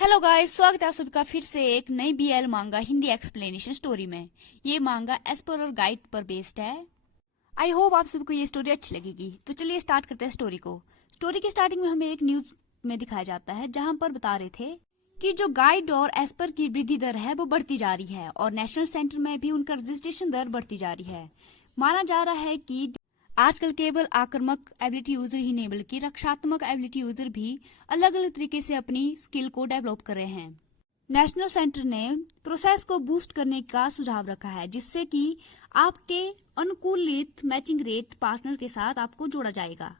Hello guys, स्वागत है आप सबका फिर से एक नई बीएल मांगा हिंदी एक्सप्लेनेशन स्टोरी में। ये मांगा एस्पर और गाइड पर बेस्ड है। आई होप आप सबको ये स्टोरी अच्छी लगेगी। तो चलिए स्टार्ट करते हैं स्टोरी को। स्टोरी की स्टार्टिंग में हमें एक न्यूज में दिखाया जाता है जहां पर बता रहे थे कि जो गाइड और एस्पर की वृद्धि दर है वो बढ़ती जा रही है और नेशनल सेंटर में भी उनका रजिस्ट्रेशन दर बढ़ती जा रही है। माना जा रहा है कि आजकल केवल आक्रामक एबिलिटी यूजर ही नहीं बल्कि रक्षात्मक एबिलिटी यूजर भी अलग अलग तरीके से अपनी स्किल को डेवलप कर रहे हैं। नेशनल सेंटर ने प्रोसेस को बूस्ट करने का सुझाव रखा है जिससे कि आपके अनुकूलित मैचिंग रेट पार्टनर के साथ आपको जोड़ा जाएगा।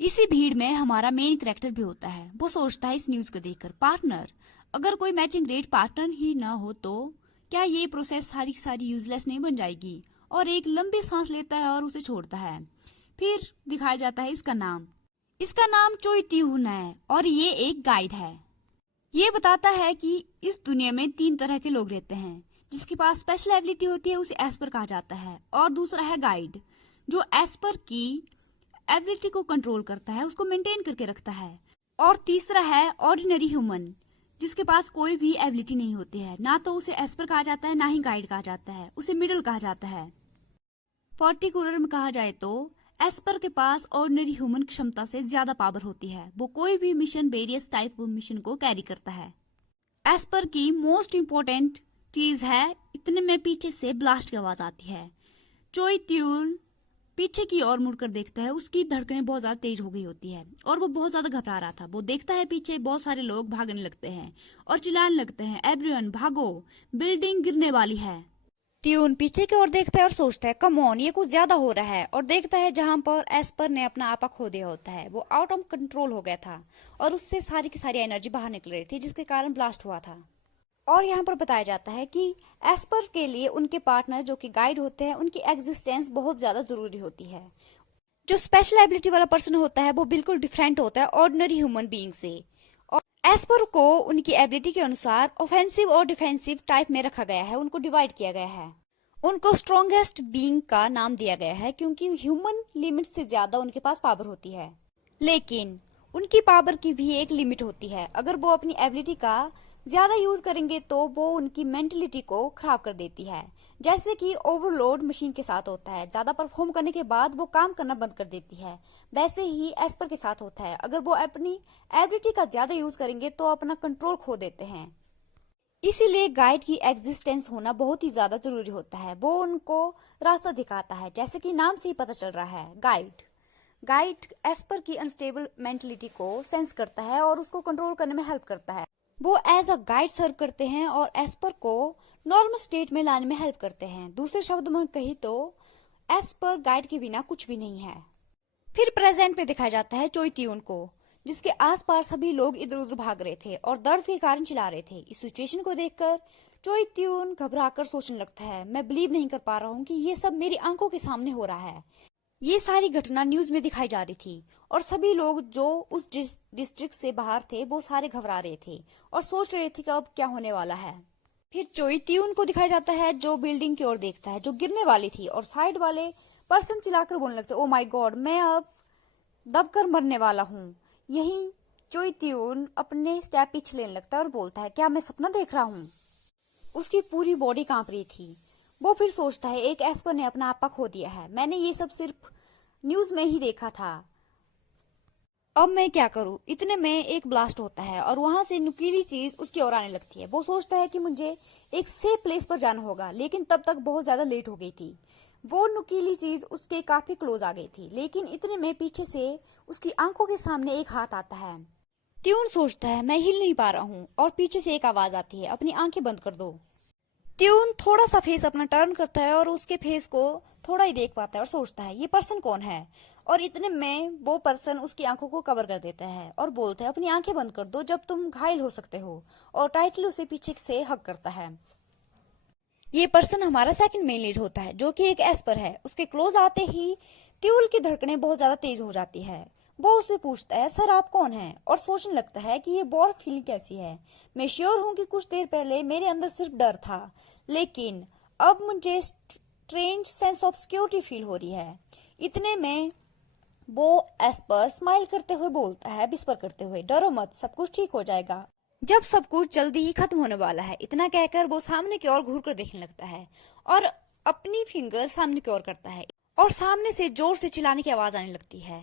इसी भीड़ में हमारा मेन कैरेक्टर भी होता है। वो सोचता है इस न्यूज को देखकर, पार्टनर अगर कोई मैचिंग रेट पार्टनर ही ना हो तो क्या ये प्रोसेस सारी सारी यूजलेस नहीं बन जाएगी। और एक लंबी सांस लेता है और उसे छोड़ता है। फिर दिखाया जाता है इसका नाम चोई त्यून है और ये एक गाइड है। ये बताता है कि इस दुनिया में 3 तरह के लोग रहते हैं। जिसके पास स्पेशल एबिलिटी होती है उसे एस्पर कहा जाता है, और दूसरा है गाइड जो एस्पर की एबिलिटी को कंट्रोल करता है, उसको मेंटेन करके रखता है। और तीसरा है ऑर्डिनरी ह्यूमन जिसके पास कोई भी एबिलिटी नहीं होती है। ना तो उसे एस्पर कहा जाता है ना ही गाइड कहा जाता है, उसे मिडिल कहा जाता है। पर्टिकुलर में कहा जाए तो एस्पर के पास ऑर्डिनरी ह्यूमन क्षमता से ज्यादा पावर होती है। वो कोई भी मिशन वेरियस टाइप मिशन को कैरी करता है। एस्पर की मोस्ट इम्पोर्टेंट चीज है इतने में पीछे से ब्लास्ट की आवाज आती है। चोई त्यून पीछे की ओर मुड़कर देखता है। उसकी धड़कनें बहुत ज्यादा तेज हो गई होती है और वो बहुत ज्यादा घबरा रहा था। वो देखता है पीछे बहुत सारे लोग भागने लगते हैं और चिल्लाने लगते हैं, एवरीवन भागो, बिल्डिंग गिरने वाली है। ट्यून पीछे की ओर देखता है और सोचता है कम ऑन ये कुछ ज्यादा हो रहा है, और देखता है जहां पर एस्पर ने अपना आपा खो दिया होता है। वो आउट ऑफ कंट्रोल हो गया था और उससे सारी की सारी एनर्जी बाहर निकल रही थी जिसके कारण ब्लास्ट हुआ था। और यहाँ पर बताया जाता है कि एस्पर के लिए उनके पार्टनर जो कि गाइड होते हैं उनकी एग्जिस्टेंस बहुत ज्यादा जरूरी होती है। जो स्पेशल एबिलिटी वाला पर्सन होता है वो बिल्कुल डिफरेंट होता है ऑर्डिनरी ह्यूमन बीइंग से। और एस्पर को उनकी एबिलिटी के अनुसार ऑफेंसिव और डिफेंसिव टाइप में रखा गया है, उनको डिवाइड किया गया है। उनको स्ट्रॉन्गेस्ट बीइंग का नाम दिया गया है क्योंकि ह्यूमन लिमिट से ज्यादा उनके पास पावर होती है। लेकिन उनकी पावर की भी एक लिमिट होती है। अगर वो अपनी एबिलिटी का ज्यादा यूज करेंगे तो वो उनकी मेंटलिटी को खराब कर देती है। जैसे कि ओवरलोड मशीन के साथ होता है, ज्यादा परफॉर्म करने के बाद वो काम करना बंद कर देती है। वैसे ही एस्पर के साथ होता है, अगर वो अपनी एबिलिटी का ज्यादा यूज करेंगे तो अपना कंट्रोल खो देते हैं। इसीलिए गाइड की एग्जिस्टेंस होना बहुत ही ज्यादा जरूरी होता है। वो उनको रास्ता दिखाता है, जैसे कि नाम से ही पता चल रहा है। गाइड एस्पर की अनस्टेबल मेंटलिटी को सेंस करता है और उसको कंट्रोल करने में हेल्प करता है। वो एज अ गाइड सर्व करते हैं और एस्पर को नॉर्मल स्टेट में लाने में हेल्प करते हैं। दूसरे शब्दों में कही तो एस्पर गाइड के बिना कुछ भी नहीं है। फिर प्रेजेंट में दिखाया जाता है चोई त्यून को, जिसके आसपास सभी लोग इधर उधर भाग रहे थे और दर्द के कारण चिल्ला रहे थे। इस सिचुएशन को देखकर चोई त्यून घबराकर सोचने लगता है, मैं बिलीव नहीं कर पा रहा हूँ कि ये सब मेरी आंखों के सामने हो रहा है। ये सारी घटना न्यूज में दिखाई जा रही थी और सभी लोग जो उस डिस्ट्रिक्ट से बाहर थे वो सारे घबरा रहे थे और सोच रहे थे कि अब क्या होने वाला है। फिर चोई त्यून को दिखाया जाता है जो बिल्डिंग की ओर देखता है जो गिरने वाली थी, और साइड वाले पर्सन चिल्लाकर बोलने लगते, ओ माय गॉड, मैं अब दबकर मरने वाला हूँ। यही चोई त्यून अपने स्टेप पीछे लेने लगता है और बोलता है, क्या मैं सपना देख रहा हूँ। उसकी पूरी बॉडी कांप रही थी। वो फिर सोचता है एक एस्पर ने अपना आपा खो दिया है, मैंने ये सब सिर्फ न्यूज में ही देखा था, अब मैं क्या करूं। इतने में एक ब्लास्ट होता है और वहां से नुकीली चीज उसकी ओर आने लगती है। वो सोचता है कि मुझे एक सेफ प्लेस पर जाना होगा, लेकिन तब तक बहुत ज्यादा लेट हो गई थी। वो नुकीली चीज उसके काफी क्लोज आ गई थी, लेकिन इतने में पीछे से उसकी आंखों के सामने एक हाथ आता है। ट्यून सोचता है मैं हिल नहीं पा रहा हूँ, और पीछे से एक आवाज आती है, अपनी आंखें बंद कर दो। ट्यून थोड़ा सा फेस अपना टर्न करता है और उसके फेस को थोड़ा ही देख पाता है और सोचता है ये पर्सन कौन है। और इतने में वो पर्सन उसकी आंखों को कवर कर देता है और बोलता है, अपनी आंखें बंद कर दो जब तुम घायल हो सकते हो, और टाइटली उसे पीछे से हग करता है। ये पर्सन हमारा सेकंड मेन लीड होता है जो कि एक एस्पर है। उसके क्लोज आते ही ट्यूल की धड़कनें बहुत ज्यादा तेज हो जाती है। वो उससे पूछता है, सर आप कौन हैं, और सोचने लगता है कि ये बहुत फीलिंग कैसी है। मैं श्योर हूं कि कुछ देर पहले मेरे अंदर सिर्फ डर था, लेकिन अब मुझे strange sense of security feel हो रही है। इतने में वो एस्पर स्माइल करते हुए बोलता है, विस्पर करते हुए, डरो मत, सब कुछ ठीक हो जाएगा। जब सब कुछ जल्दी ही खत्म होने वाला है, इतना कहकर वो सामने की ओर घूर कर देखने लगता है और अपनी फिंगर सामने की ओर करता है और सामने से जोर से चिल्लाने की आवाज आने लगती है।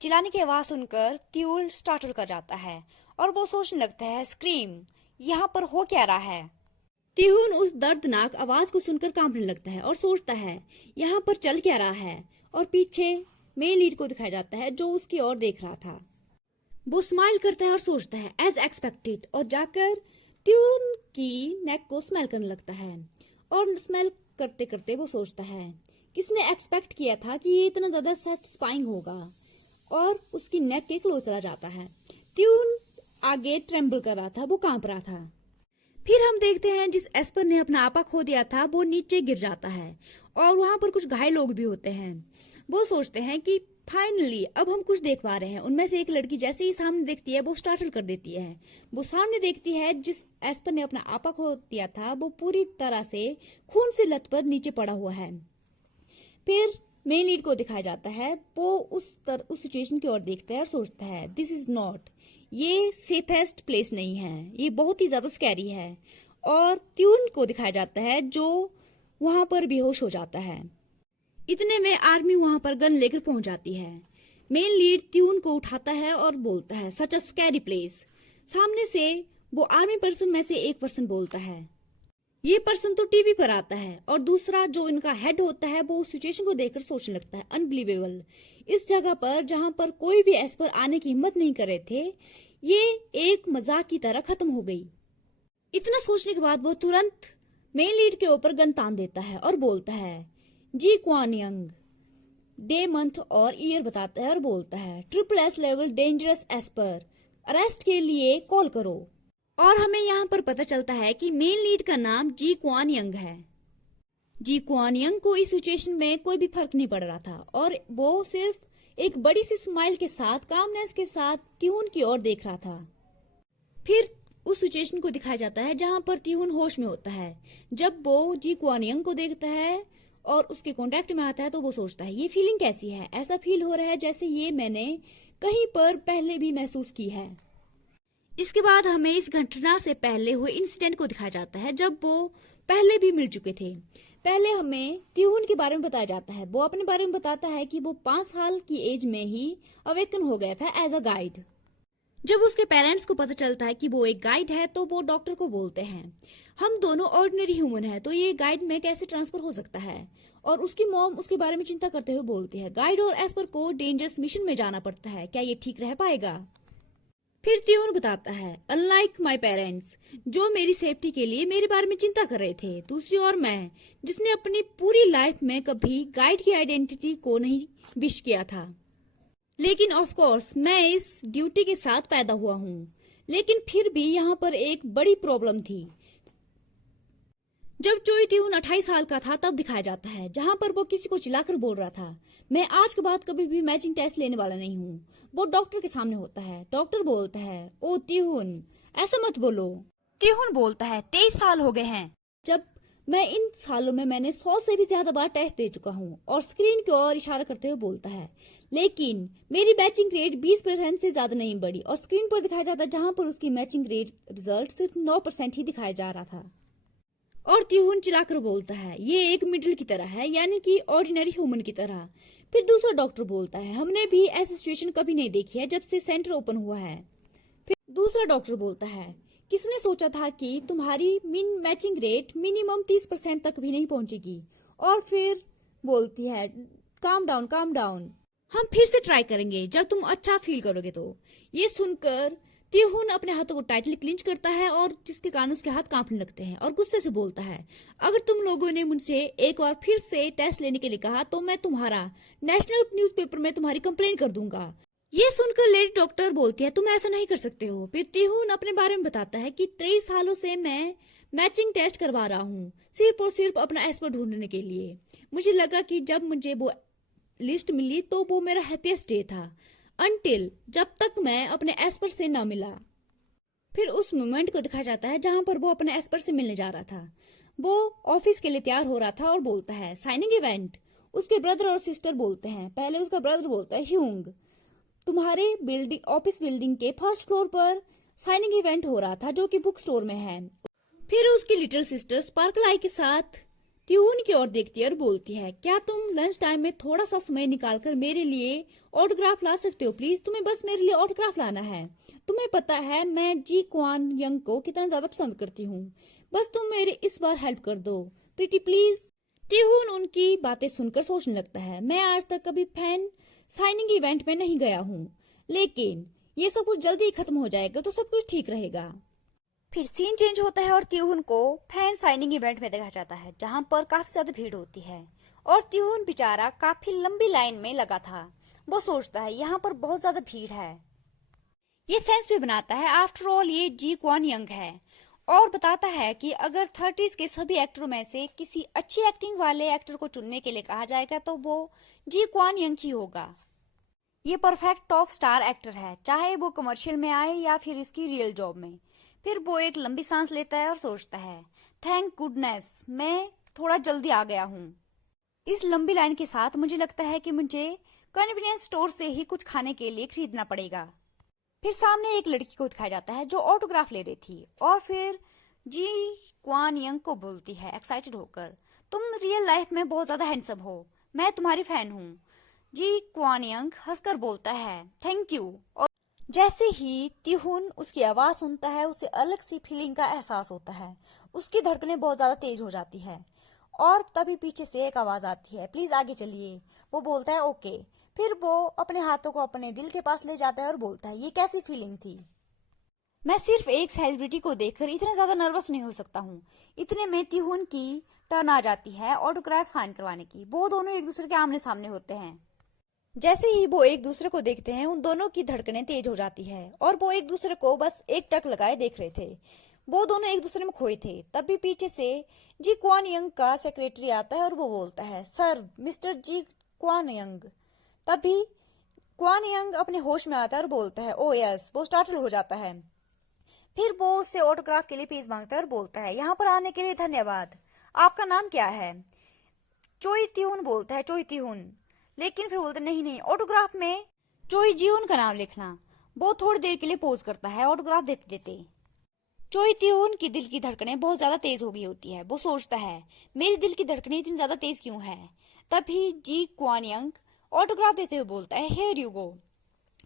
चिल्लाने की आवाज सुनकर त्यूल स्टार्टल कर जाता है और वो सोचने लगता है, स्क्रीम, यहाँ पर हो क्या रहा है। त्यून उस दर्दनाक आवाज को सुनकर कांपने लगता है और सोचता है यहाँ पर चल क्या रहा है, और पीछे मेन लीड को दिखाया जाता है जो उसकी ओर देख रहा था। वो स्माइल करता है और सोचता है एज एक्सपेक्टेड, और जाकर ट्यून की नेक को स्मेल करने लगता है और स्मेल करते करते वो सोचता है किसने एक्सपेक्ट किया था कि ये इतना ज्यादा सेटिस्फाइंग होगा, और उसकी नेक के क्लोज चला जाता है। ट्यून आगे ट्रेम्बल कर रहा था, वो कांप रहा था। फिर हम देखते हैं जिस एस्पर ने अपना आपा खो दिया था वो नीचे गिर जाता है और वहां पर कुछ घायल लोग भी होते हैं। वो सोचते हैं कि फाइनली अब हम कुछ देख पा रहे हैं। उनमें से एक लड़की जैसे ही सामने देखती है वो स्टार्टल कर देती है। वो सामने देखती है जिस एस्पर ने अपना आपा खो दिया था वो पूरी तरह से खून से लथपथ नीचे पड़ा हुआ है। फिर मेन लीड को दिखाया जाता है, वो उस सिचुएशन की ओर देखता है और सोचता है दिस इज नॉट, ये सेफेस्ट प्लेस नहीं है, ये बहुत ही ज्यादा स्कैरी है। और ट्यून को दिखाया जाता है जो वहां पर बेहोश हो जाता है। इतने में आर्मी वहां पर गन लेकर पहुंच जाती है। मेन लीड ट्यून को उठाता है और बोलता है सच अ स्कैरी प्लेस। सामने से वो आर्मी पर्सन में से एक पर्सन बोलता है, ये पर्सन तो टीवी पर आता है, और दूसरा जो इनका हेड होता है वो उस सिचुएशन को देखकर सोचने लगता है अनबिलीवेबल, इस जगह पर जहां पर कोई भी एस पर आने की हिम्मत नहीं कर रहे थे, ये एक मजाक की तरह खत्म हो गई। इतना सोचने के बाद वो तुरंत मेन लीड के ऊपर गन तान देता है और बोलता है जी क्वान यंग, डे मंथ और ईयर बताता है और बोलता है triple S level dangerous Esper, arrest के लिए कॉल करो। और हमें यहाँ पर पता चलता है कि मेन लीड का नाम जी क्वान यंग है। जी क्वान यंग को इस सिचुएशन में कोई भी फर्क नहीं पड़ रहा था और वो सिर्फ एक बड़ी सी स्माइल के साथ, कामनेस के साथ ट्यून की ओर देख रहा था। फिर उस सिचुएशन को दिखाया जाता है जहां पर ट्यून होश में होता है। जब वो जी क्वान यंग को देखता है और उसके कांटेक्ट में आता है तो वो सोचता है ये फीलिंग कैसी है, ऐसा फील हो रहा है जैसे ये मैंने कहीं पर पहले भी महसूस की है। इसके बाद हमें इस घटना से पहले हुए इंसिडेंट को दिखाया जाता है जब वो पहले भी मिल चुके थे। पहले हमें ट्यून के बारे में बताया जाता है। वो अपने बारे में बताता है कि वो 5 साल की एज में ही अवेकन हो गया था एज अ गाइड। जब उसके पेरेंट्स को पता चलता है कि वो एक गाइड है तो वो डॉक्टर को बोलते हैं हम दोनों ऑर्डिनरी ह्यूमन हैं, तो ये गाइड में कैसे ट्रांसफर हो सकता है। और उसकी मॉम उसके बारे में चिंता करते हुए बोलती है गाइड और एस्पर को डेंजरस मिशन में जाना पड़ता है, क्या ये ठीक रह पाएगा। फिर त्योर बताता है अनलाइक माई पेरेंट्स जो मेरी सेफ्टी के लिए मेरे बारे में चिंता कर रहे थे, दूसरी ओर मैं जिसने अपनी पूरी लाइफ में कभी गाइड की आइडेंटिटी को नहीं विश किया था, लेकिन ऑफ कोर्स मैं इस ड्यूटी के साथ पैदा हुआ हूँ। लेकिन फिर भी यहाँ पर एक बड़ी प्रॉब्लम थी। जब चोई त्यून 28 साल का था तब दिखाया जाता है जहां पर वो किसी को चिल्लाकर बोल रहा था मैं आज के बाद कभी भी मैचिंग टेस्ट लेने वाला नहीं हूँ। वो डॉक्टर के सामने होता है। डॉक्टर बोलता है ओ त्यून ऐसा मत बोलो। त्यून बोलता है 23 साल हो गए हैं जब मैं इन सालों में मैंने 100 से भी ज्यादा बार टेस्ट दे चुका हूँ। और स्क्रीन की ओर इशारा करते हुए बोलता है लेकिन मेरी मैचिंग रेट 20% से ज्यादा नहीं बढ़ी। और स्क्रीन पर दिखाया जाता है जहां पर उसकी मैचिंग रेट रिजल्ट सिर्फ 9% ही दिखाया जा रहा था। और त्यून चिल्लाकर बोलता है ये एक मिडिल की तरह है, यानी कि ऑर्डिनरी ह्यूमन की तरह। फिर दूसरा डॉक्टर बोलता है हमने भी ऐसी सिचुएशन कभी नहीं देखी है जब से सेंटर ओपन हुआ है। फिर दूसरा डॉक्टर बोलता है किसने सोचा था कि तुम्हारी मैचिंग रेट मिनिमम 30% तक भी नहीं पहुंचेगी। और फिर बोलती है काम डाउन काम डाउन, हम फिर से ट्राई करेंगे जब तुम अच्छा फील करोगे। तो ये सुनकर त्यून अपने हाथों को टाइटली क्लिंच करता है और जिसके कारण उसके हाथ कांपने लगते हैं और गुस्से से बोलता है अगर तुम लोगों ने मुझसे एक बार फिर से टेस्ट लेने के लिए कहा तो मैं तुम्हारा नेशनल न्यूज़पेपर में तुम्हारी कंप्लेन कर दूंगा। ये सुनकर लेडी डॉक्टर बोलती है तुम ऐसा नहीं कर सकते हो। फिर त्यून अपने बारे में बताता है कि 23 सालों से मैं मैचिंग टेस्ट करवा रहा हूँ सिर्फ और सिर्फ अपना एस्पर ढूंढने के लिए। मुझे लगा कि जब मुझे वो लिस्ट मिली तो वो मेरा हैप्पीएस्ट डे था अनटिल जब तक मैं अपने एस्पर से न मिला। फिर उस मोमेंट को दिखाया जाता है जहां पर वो अपने एस्पर से मिलने जा रहा था। वो ऑफिस के लिए तैयार हो रहा था और बोलता है साइनिंग इवेंट। उसके ब्रदर और सिस्टर बोलते हैं। पहले उसका ब्रदर बोलता है ह्यूंग तुम्हारे ऑफिस बिल्डिंग के फर्स्ट फ्लोर पर साइनिंग इवेंट हो रहा था जो कि बुक स्टोर में है। फिर उसकी लिटिल सिस्टर स्पार्कल आई के साथ त्यून की ओर देखती है और बोलती है, क्या तुम लंच टाइम में थोड़ा सा समय निकालकर मेरे लिए ऑटोग्राफ ला सकते हो प्लीज? तुम्हें बस मेरे लिए ऑटोग्राफ लाना है। तुम्हें पता है मैं जी क्वान यंग को कितना ज्यादा पसंद करती हूँ। बस तुम मेरे इस बार हेल्प कर दो प्रीटी प्लीज। त्यून उनकी बातें सुनकर सोचने लगता है, मैं आज तक कभी फैन साइनिंग इवेंट में नहीं गया हूँ, लेकिन ये सब कुछ जल्दी ही खत्म हो जाएगा तो सब कुछ ठीक रहेगा। फिर सीन चेंज होता है और त्यून को फैन साइनिंग इवेंट में देखा जाता है, जहां पर काफी ज्यादा भीड़ होती है और त्यून बेचारा काफी लंबी लाइन में लगा था। वो सोचता है यहाँ पर बहुत ज्यादा भीड़ है। ये सेंस भी बनाता है, आफ्टर ऑल ये जी क्वान यंग है, और बताता है कि अगर 30s के सभी एक्टरों में से किसी अच्छी एक्टिंग वाले एक्टर को चुनने के लिए कहा जाएगा तो वो जी क्वान यंग ही होगा। ये परफेक्ट टॉप स्टार एक्टर है, चाहे वो कमर्शियल में आए या फिर इसकी रियल जॉब में। फिर वो एक लंबी सांस लेता है और सोचता है, थैंक गुडनेस मैं थोड़ा जल्दी आ गया हूँ। इस लंबी लाइन के साथ मुझे लगता है कि मुझे कन्वीनियंस स्टोर से ही कुछ खाने के लिए खरीदना पड़ेगा। फिर सामने एक लड़की को दिखाया जाता है जो ऑटोग्राफ ले रही थी और फिर जी क्वान यंग को बोलती है एक्साइटेड होकर, तुम रियल लाइफ में बहुत ज्यादा हैंडसम हो, मैं तुम्हारी फैन हूँ। जी क्वान यंग हंसकर बोलता है थैंक यू, और जैसे ही त्यून उसकी आवाज सुनता है उसे अलग सी फीलिंग का एहसास होता है। उसकी धड़कनें बहुत ज्यादा तेज हो जाती है और तभी पीछे से एक आवाज आती है, प्लीज आगे चलिए। वो बोलता है ओके। फिर वो अपने हाथों को अपने दिल के पास ले जाता है और बोलता है, ये कैसी फीलिंग थी? मैं सिर्फ एक सेलिब्रिटी को देखकर इतना ज्यादा नर्वस नहीं हो सकता हूँ। इतने में त्यून की टर्न आ जाती है ऑटोग्राफ साइन करवाने की। वो दोनों एक दूसरे के आमने सामने होते हैं। जैसे ही वो एक दूसरे को देखते हैं उन दोनों की धड़कनें तेज हो जाती है और वो एक दूसरे को बस एक टक लगाए देख रहे थे। वो दोनों एक दूसरे में खोए थे। तभी पीछे से जी क्वान यंग का सेक्रेटरी आता है और वो बोलता है, सर मिस्टर जी क्वान यंग। तभी क्वान यंग अपने होश में आता है और बोलता है, ओ यस। वो स्टार्टल हो जाता है। फिर वो उससे ऑटोग्राफ के लिए पेज मांगता है और बोलता है, यहाँ पर आने के लिए धन्यवाद, आपका नाम क्या है? चोई त्यून बोलता है, चोई त्यून। लेकिन फिर बोलते नहीं नहीं, ऑटोग्राफ में चोई जियोन का नाम लिखना। वो थोड़ी देर के लिए पोज करता है ऑटोग्राफ देते देते। चोई त्यून की दिल की धड़कनें बहुत ज्यादा तेज हो गई होती है। वो सोचता है, मेरी दिल की धड़कनें इतनी ज्यादा तेज क्यों है? तभी जी क्वान यंग ऑटोग्राफ देते हुए बोलता है, हेयर यू गो।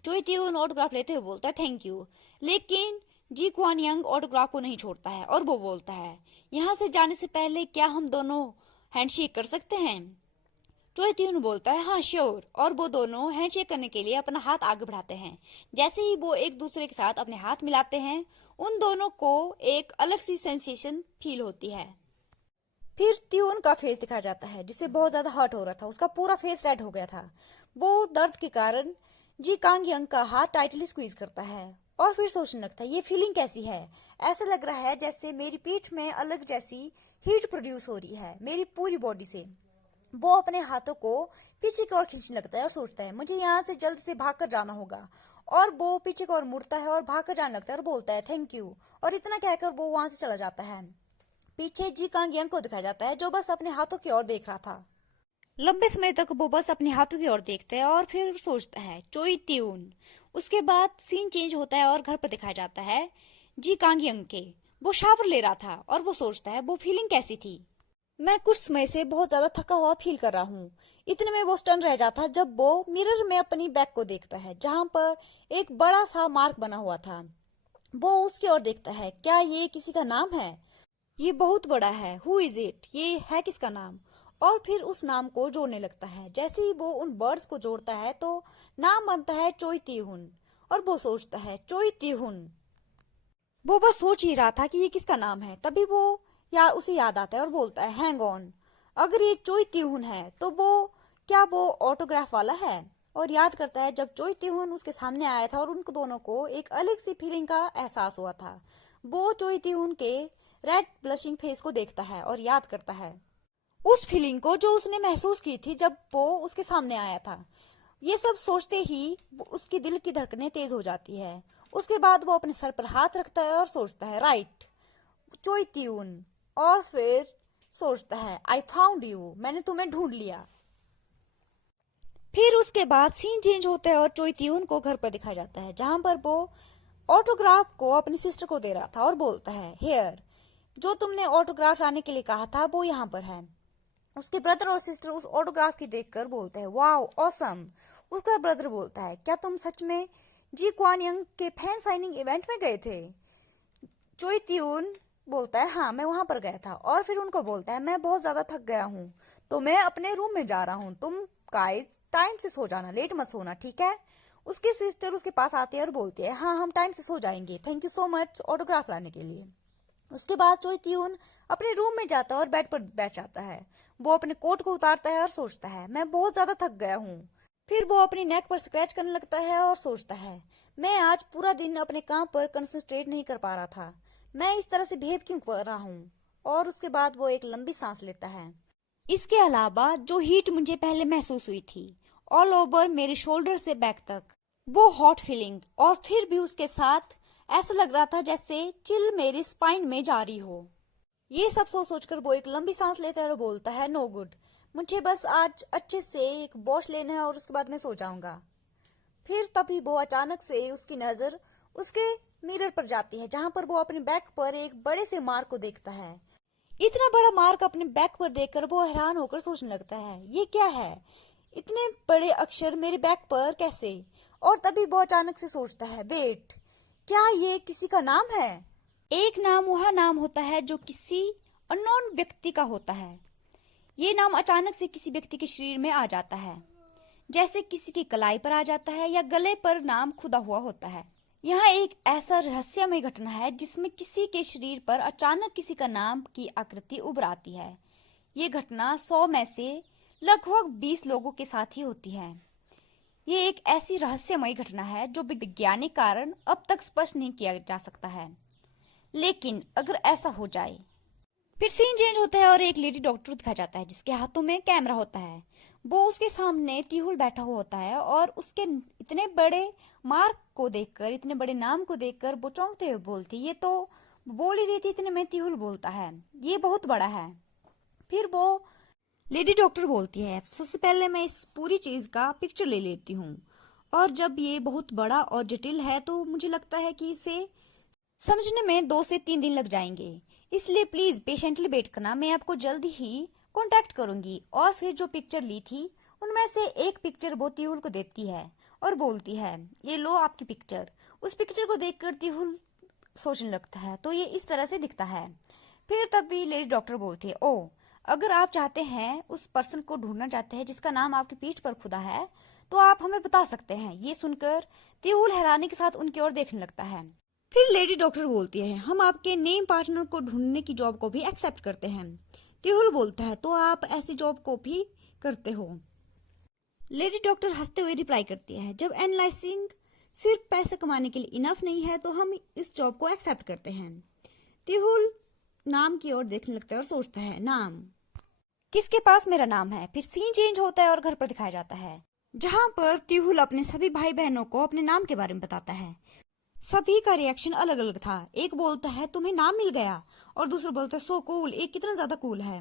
चोई त्यून ऑटोग्राफ लेते हुए बोलता है, थैंक यू। लेकिन जी क्वान यंग ऑटोग्राफ को नहीं छोड़ता है और वो बोलता है, यहाँ से जाने से पहले क्या हम दोनों हैंडशेक कर सकते हैं? चोई त्यून बोलता है, हाँ श्योर। और वो दोनों हैंडशेक करने के लिए अपना हाथ आगे बढ़ाते हैं। जैसे ही वो एक दूसरे के साथ अपने हाथ मिलाते हैं उन दोनों को एक अलग सी सेंसेशन फील होती है। फिर त्यून का फेस दिखाया जाता है जिसे बहुत ज्यादा हर्ट हो रहा था। उसका पूरा फेस रेड हो गया था। वो दर्द के कारण जी कांग यंग का हाथ टाइटली स्क्वीज करता है और फिर सोचने लगता है, ये फीलिंग कैसी है? ऐसा लग रहा है जैसे मेरी पीठ में अलग जैसी हीट प्रोड्यूस हो रही है मेरी पूरी बॉडी से। वो अपने हाथों को पीछे की ओर खींचने लगता है और सोचता है, मुझे यहाँ से जल्द से भागकर जाना होगा। और वो पीछे की ओर मुड़ता है और भागकर जाने लगता है और बोलता है, थैंक यू। और इतना कहकर वो वहां से चला जाता है। पीछे जी कांग यंग को दिखाया जाता है जो बस अपने हाथों की ओर देख रहा था। लंबे समय तक वो बस अपने हाथों की ओर देखता है और फिर सोचता है, चोई त्यून। उसके बाद सीन चेंज होता है और घर पर दिखाया जाता है जी कांग यंग के। वो शावर ले रहा था और वो सोचता है, वो फीलिंग कैसी थी? मैं कुछ समय से बहुत ज्यादा थका हुआ फील कर रहा हूँ। इतने में वो स्टन रह जाता है जब वो मिरर में अपनी बैक को देखता है जहां पर एक बड़ा सा मार्क बना हुआ था। वो उसकी ओर देखता है, क्या ये किसी का नाम है? ये बहुत बड़ा है, हु इज इट? ये है किसका नाम? और फिर उस नाम को जोड़ने लगता है। जैसे ही वो उन वर्ड्स को जोड़ता है तो नाम बनता है चोई त्यून। और वो सोचता है, चोई त्यून। वो बस सोच ही रहा था कि ये किसका नाम है। तभी वो या उसे याद आता है और बोलता है, हैंग ऑन, अगर ये चोई त्यून है तो वो ऑटोग्राफ वाला है? और याद करता है जब चोई त्यून उसके सामने आया था और उन दोनों को एक अलग सी फीलिंग का एहसास हुआ था। वो चोई त्यून के रेड ब्लशिंग फेस को देखता है और याद करता है उस फीलिंग को जो उसने महसूस की थी जब वो उसके सामने आया था। ये सब सोचते ही उसकी दिल की धड़कनें तेज हो जाती है। उसके बाद वो अपने सर पर हाथ रखता है और सोचता है, राइट चोई त्यून। और फिर सोचता है, आई फाउंड यू, मैंने तुम्हें ढूंढ लिया। फिर उसके बाद सीन चेंज होता है और चोई त्यून को घर पर दिखाया जाता है जहां पर वो ऑटोग्राफ को अपनी सिस्टर को दे रहा था और बोलता है, हेयर, जो तुमने ऑटोग्राफ लाने के लिए कहा था वो यहाँ पर है। उसके ब्रदर और सिस्टर उस ऑटोग्राफ की देखकर बोलते हैं, वाओ ऑसम। उसका ब्रदर बोलता है, क्या तुम सच में जी क्वान यंग के फैन साइनिंग इवेंट में गए थे? चोई त्यून बोलता है, हाँ मैं वहां पर गया था। और फिर उनको बोलता है, मैं बहुत ज्यादा थक गया हूँ तो मैं अपने रूम में जा रहा हूँ, तुम गाइस टाइम से सो जाना, लेट मत सोना, ठीक है? उसकी सिस्टर उसके पास आती है और बोलती है, हाँ हम टाइम से सो जाएंगे, thank you so much autograph लाने के लिए। उसके बाद चोई त्यून अपने रूम में जाता है और बेड पर बैठ जाता है। वो अपने कोट को उतारता है और सोचता है, मैं बहुत ज्यादा थक गया हूँ। फिर वो अपनी नेक पर स्क्रैच करने लगता है और सोचता है, मैं आज पूरा दिन अपने काम पर कंसंट्रेट नहीं कर पा रहा था, मैं इस तरह से बिहेव क्यों कर रहा हूँ। और उसके बाद वो एक लंबी सांस लेता है। इसके अलावा जो हीट मुझे पहले महसूस हुई थी ऑल ओवर मेरे शोल्डर से बैक तक, वो हॉट फीलिंग, और फिर भी उसके साथ ऐसा लग रहा था जैसे चिल मेरी स्पाइन में जारी हो। ये सब सोचकर वो एक लंबी सांस लेता है और बोलता है, नो गुड, मुझे बस आज अच्छे से एक वॉश लेना है और उसके बाद मैं सो जाऊंगा। फिर तभी वो अचानक से उसकी नजर उसके मिरर पर जाती है, जहां पर वो अपने बैक पर एक बड़े से मार्क को देखता है। इतना बड़ा मार्क अपने बैक पर देखकर वो हैरान होकर सोचने लगता है, ये क्या है, इतने बड़े अक्षर मेरे बैक पर कैसे? और तभी वो अचानक से सोचता है, वेट, क्या ये किसी का नाम है? एक नाम वह नाम होता है जो किसी अननोन व्यक्ति का होता है। ये नाम अचानक से किसी व्यक्ति के शरीर में आ जाता है, जैसे किसी की कलाई पर आ जाता है या गले पर नाम खुदा हुआ होता है। यहाँ एक ऐसा रहस्यमय घटना है जिसमें किसी के शरीर पर अचानक किसी का नाम की आकृति उभर आती है। ये घटना 100 में से लगभग 20 लोगों के साथ ही होती है। ये एक ऐसी रहस्यमय घटना है जो वैज्ञानिक कारण अब तक स्पष्ट नहीं किया जा सकता है, लेकिन अगर ऐसा हो जाए। फिर सीन चेंज होता है और एक लेडी डॉक्टर दिखाया जाता है जिसके हाथों में कैमरा होता है। वो उसके सामने तिहुल बैठा हुआ होता है और उसके इतने बड़े मार्क को देखकर, इतने बड़े नाम को देखकर वो चौंकते हुए बोलती, ये तो बोल ही रही थी इतने में तिहुल बोलता है, ये बहुत बड़ा है। फिर वो लेडी डॉक्टर बोलती है, सबसे पहले मैं इस पूरी चीज का पिक्चर ले लेती हूँ, और जब ये बहुत बड़ा और जटिल है तो मुझे लगता है कि इसे समझने में 2 से 3 दिन लग जाएंगे, इसलिए प्लीज पेशेंटली वेट करना, मैं आपको जल्दी ही कांटेक्ट करूंगी। और फिर जो पिक्चर ली थी उनमें से एक पिक्चर वो तिहुल को देती है और बोलती है, ये लो आपकी पिक्चर। उस पिक्चर को देखकर तिहुल सोचने लगता है, तो ये इस तरह से दिखता है। फिर तब भी लेडी डॉक्टर बोलती है, ओ अगर आप चाहते हैं, उस पर्सन को ढूंढना चाहते हैं जिसका नाम आपकी पीठ पर खुदा है, तो आप हमें बता सकते हैं। ये सुनकर तिहुल हैरानी के साथ उनकी ओर देखने लगता है। फिर लेडी डॉक्टर बोलती है, हम आपके नेम पार्टनर को ढूंढने की जॉब को भी एक्सेप्ट करते हैं। तिहुल बोलता है, तो आप ऐसी जॉब को भी करते हो? लेडी डॉक्टर हंसते हुए रिप्लाई करती है, जब एनालाइजिंग सिर्फ पैसे कमाने के लिए इनफ नहीं है तो हम इस जॉब को एक्सेप्ट करते हैं। तिहुल नाम की ओर देखने लगता है और सोचता है, नाम, किसके पास मेरा नाम है? फिर सीन चेंज होता है और घर पर दिखाया जाता है, जहां पर तिहुल अपने सभी भाई बहनों को अपने नाम के बारे में बताता है। सभी का रिएक्शन अलग अलग था। एक बोलता है, तुम्हें नाम मिल गया, और दूसरा बोलता है, सो कूल, एक कितना ज्यादा कूल है।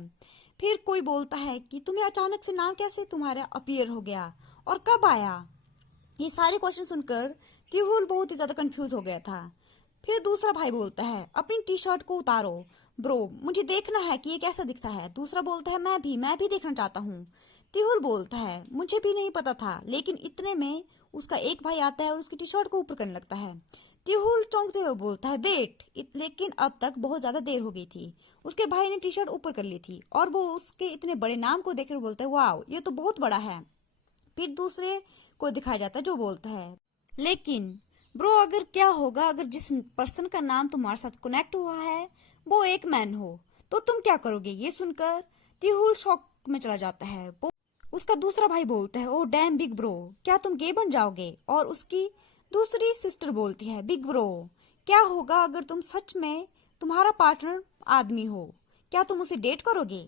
फिर कोई बोलता है कि तुम्हें अचानक से नाम कैसे तुम्हारा अपीयर हो गया और कब आया? ये सारे क्वेश्चन सुनकर तिहुल बहुत ही ज्यादा कंफ्यूज हो गया था। फिर दूसरा भाई बोलता है, अपनी टी शर्ट को उतारो ब्रो, मुझे देखना है कि ये कैसा दिखता है। दूसरा बोलता है, मैं भी देखना चाहता हूँ। तिहुल बोलता है, मुझे भी नहीं पता था, लेकिन इतने में उसका एक भाई आता है और उसकी टी शर्ट को ऊपर करने लगता है। तिहुल चौंकते हुए बोलता है, वेट, लेकिन अब तक बहुत ज्यादा देर हो गई थी। उसके भाई ने टी शर्ट ऊपर कर ली थी और वो उसके इतने बड़े नाम को देखकर बोलता है, वाओ ये तो बहुत बड़ा है। फिर दूसरे को दिखाया जाता है जो बोलता है, लेकिन ब्रो अगर क्या होगा अगर जिस पर्सन का नाम तुम्हारे साथ कनेक्ट हुआ है वो एक मैन हो, तो तुम क्या करोगे? ये सुनकर तिहुल शॉक में चला जाता है। वो उसका दूसरा भाई बोलता है, ओ डैम बिग ब्रो, क्या तुम गे बन जाओगे? और उसकी दूसरी सिस्टर बोलती है, बिग ब्रो क्या होगा अगर तुम सच में तुम्हारा पार्टनर आदमी हो, क्या तुम उसे डेट करोगे?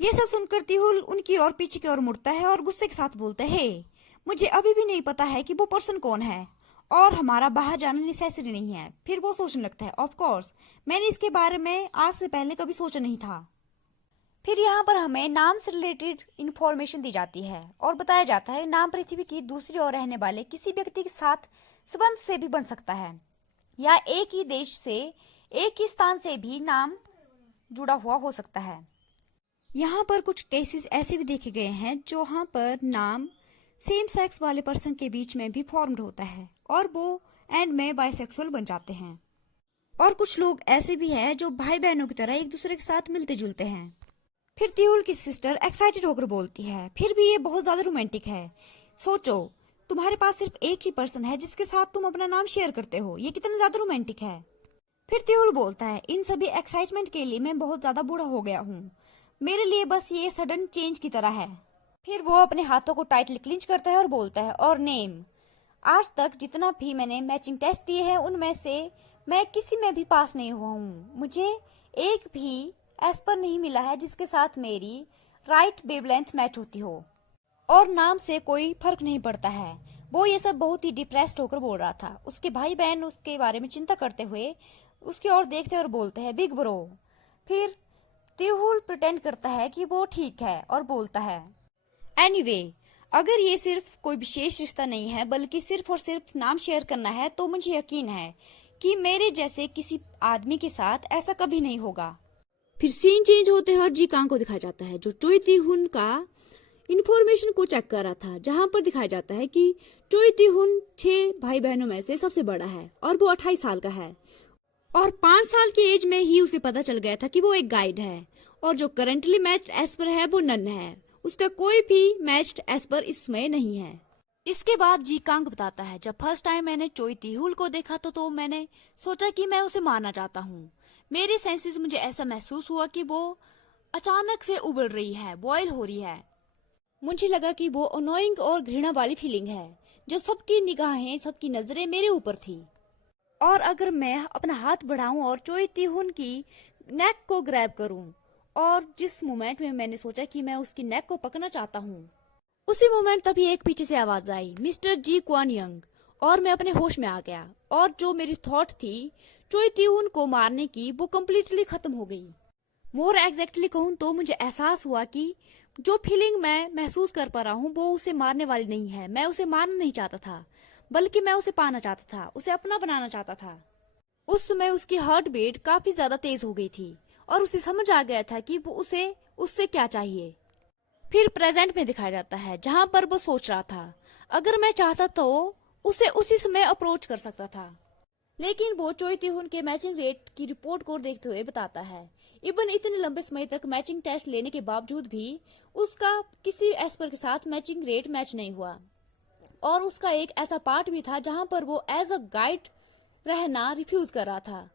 ये सब सुनकर तिहुल उनकी ओर पीछे की ओर मुड़ता है और गुस्से के साथ बोलता है, हे, मुझे अभी भी नहीं पता है कि वो पर्सन कौन है और हमारा बाहर जाना नेसेसरी नहीं है। फिर वो सोचने लगता है, ऑफ कोर्स मैंने इसके बारे में आज से पहले कभी सोचा नहीं था। फिर यहाँ पर हमें नाम से रिलेटेड इंफॉर्मेशन दी जाती है और बताया जाता है नाम पृथ्वी की दूसरी ओर रहने वाले किसी व्यक्ति के साथ संबंध से भी बन सकता है। या एक ही देश से, एक ही स्थान से भी नाम जुड़ा हुआ हो सकता है। यहाँ पर कुछ केसेस ऐसे भी देखे गए हैं जहाँ पर नाम सेम सेक्स वाले पर्सन के बीच में भी फॉर्म्ड होता है और वो एंड में बाइसेक्सुअल बन जाते हैं। और कुछ लोग ऐसे भी हैं जो भाई बहनों की तरह एक दूसरे के साथ मिलते जुलते हैं। फिर तिहुल की सिस्टर एक्साइटेड होकर बोलती है, फिर भी ये बहुत ज्यादा रोमांटिक है। सोचो, तुम्हारे पास सिर्फ एक ही पर्सन है जिसके साथ तुम अपना नाम शेयर करते हो, ये कितना ज्यादा रोमांटिक है। फिर तिहुल बोलता है, इन सभी एक्साइटमेंट के लिए मैं बहुत ज्यादा बूढ़ा हो गया हूँ, मेरे लिए बस ये सडन चेंज की तरह है। फिर वो अपने हाथों को टाइटली क्लिंच करता है और बोलता है, और नेम, आज तक जितना भी मैंने मैचिंग टेस्ट दिए हैं उनमें से मैं किसी में भी पास नहीं हुआ हूँ। मुझे एक भी एस्पर नहीं मिला है जिसके साथ मेरी राइट वेवलेंथ मैच होती हो। और नाम से कोई फर्क नहीं पड़ता है। वो ये सब बहुत ही डिप्रेस्ड होकर बोल रहा था। उसके भाई बहन उसके बारे में चिंता करते हुए उसकी ओर देखते और बोलते हैं, बिग ब्रो। फिर तिहुल प्रिटेंड करता है कि वो ठीक है और बोलता है, एनीवे, अगर ये सिर्फ कोई विशेष रिश्ता नहीं है बल्कि सिर्फ और सिर्फ नाम शेयर करना है तो मुझे यकीन है कि मेरे जैसे किसी आदमी के साथ ऐसा कभी नहीं होगा। फिर सीन चेंज होते हैं और जी कांग को दिखाया जाता है जो चोई तिहुन का इन्फॉर्मेशन को चेक कर रहा था, जहां पर दिखाया जाता है कि चोई तिहुन 6 भाई बहनों में से सबसे बड़ा है और वो 28 साल का है और 5 साल की एज में ही उसे पता चल गया था कि वो एक गाइड है और जो करंटली मैच्ड एस्पर है वो नन है। उसका कोई भी मैच्ड एस्पर इसमें नहीं है। इसके बाद जी कांग बताता है, जब फर्स्ट टाइम मैंने चोई तिहुल को देखा तो मैंने सोचा कि मैं उसे मारना चाहता हूँ। मेरे सेंसेस मुझे ऐसा महसूस हुआ कि वो अचानक से उबल रही है, बॉयल हो रही है। मुझे लगा कि वो अनोइंग और घृणा वाली फीलिंग है जब सबकी निगाहें, सबकी नजरें मेरे ऊपर थी। और अगर मैं अपना हाथ बढ़ाऊं और चोई तिहुन की नेक को ग्रैब करूं, और जिस मोमेंट में मैंने सोचा कि मैं उसकी नेक को पकड़ना चाहता हूं, उसी मोमेंट तभी एक पीछे से आवाज आई, मिस्टर जी क्वान यंग, और मैं अपने होश में आ गया। और जो मेरी थॉट थी चोई तिहुन को मारने की, वो कम्प्लीटली खत्म हो गई। मोर एग्जैक्टली कहूँ तो मुझे एहसास हुआ कि जो फीलिंग मैं महसूस कर पा रहा हूँ वो उसे मारने वाली नहीं है। मैं उसे मारना नहीं चाहता था, बल्कि मैं उसे पाना चाहता था, उसे अपना बनाना चाहता था। उस समय उसकी हार्ट बीट काफी ज्यादा तेज हो गई थी और उसे समझ आ गया था कि वो उसे उससे क्या चाहिए। फिर प्रेजेंट में दिखाया जाता है जहां पर वो सोच रहा था, अगर मैं चाहता तो उसे उसी समय अप्रोच कर सकता था। लेकिन वो चोई तिहुन के मैचिंग रेट की रिपोर्ट को देखते हुए बताता है, इवन इतने लंबे समय तक मैचिंग टेस्ट लेने के बावजूद भी उसका किसी एस्पर के साथ मैचिंग रेट मैच नहीं हुआ। और उसका एक ऐसा पार्ट भी था जहां पर वो एज अ गाइड रहना रिफ्यूज कर रहा था।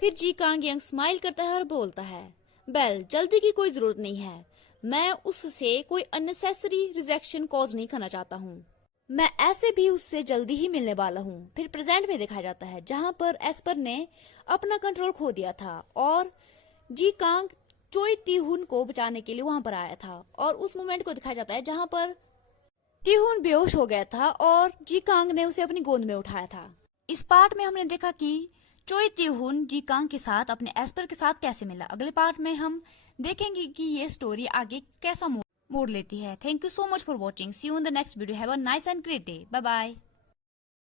फिर जी कांग यंग स्माइल करता है और बोलता है, बेल, जल्दी की कोई जरूरत नहीं है। मैं उससे कोई अननेसेसरी रिजेक्शन कॉज नहीं करना चाहता हूँ। मैं ऐसे भी उससे जल्दी ही मिलने वाला हूँ। फिर प्रेजेंट में दिखाया जाता है जहां पर एस्पर ने अपना कंट्रोल खो दिया था और जी कांग चोई तिहुन को बचाने के लिए वहां पर आया था। और उस मोमेंट को दिखाया जाता है जहां पर तिहुन बेहोश हो गया था और जी कांग ने उसे अपनी गोद में उठाया था। इस पार्ट में हमने देखा कि चोई तिहुन जी कांग के साथ अपने एस्पर के साथ कैसे मिला। अगले पार्ट में हम देखेंगे कि ये स्टोरी आगे कैसा मोड़ लेती है। Thank you so much for watching. See you in the next video. Have a nice and great day. Bye bye.